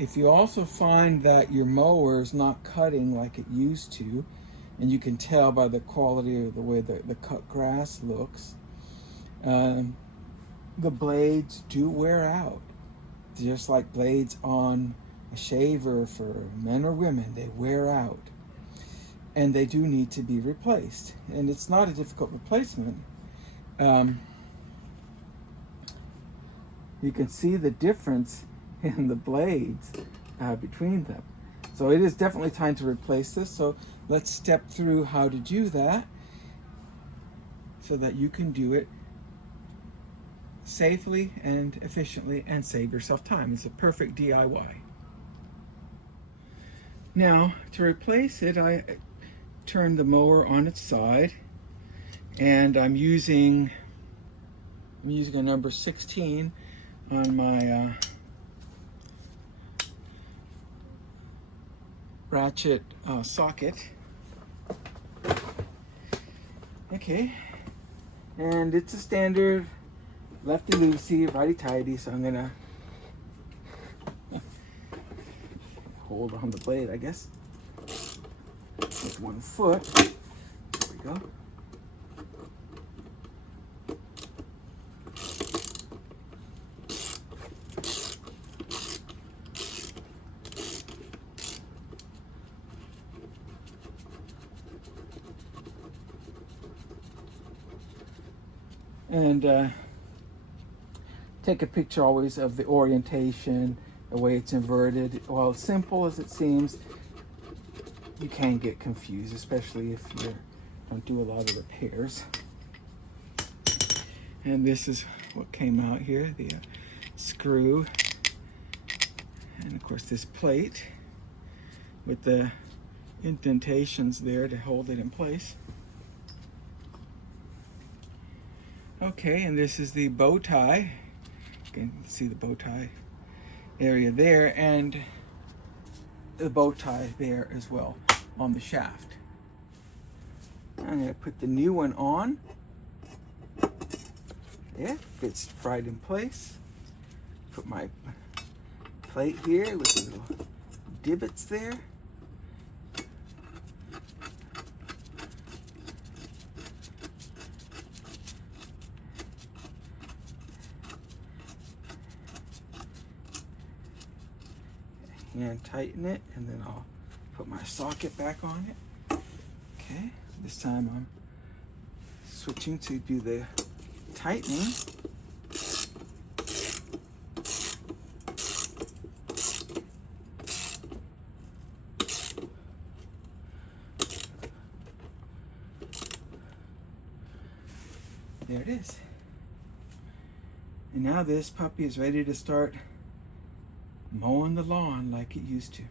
If you also find that your mower is not cutting like it used to, and you can tell by the quality of the way the cut grass looks, the blades do wear out. Just like blades on a shaver for men or women, they wear out. And they do need to be replaced. And it's not a difficult replacement. You can see the difference in the blades between them. So it is definitely time to replace this. So let's step through how to do that so that you can do it safely and efficiently and save yourself time. It's a perfect DIY. Now, to replace it, I turn the mower on its side, and I'm using a number 16 on my ratchet socket. Okay, and it's a standard lefty-loosey, righty-tighty, so I'm gonna hold on the blade, I guess, with one foot. There we go. And take a picture always of the orientation, the way it's inverted. While simple as it seems, you can get confused, especially if you don't do a lot of repairs. And this is what came out here, the screw, and of course this plate with the indentations there to hold it in place. Okay, and this is the bow tie. You can see the bow tie area there, and the bow tie there as well on the shaft. I'm going to put the new one on. Yeah, fits right in place. Put my plate here with the little divots there. And tighten it, and then I'll put my socket back on it. Okay, this time I'm switching to do the tightening. There it is. And now this puppy is ready to start mowing the lawn like it used to.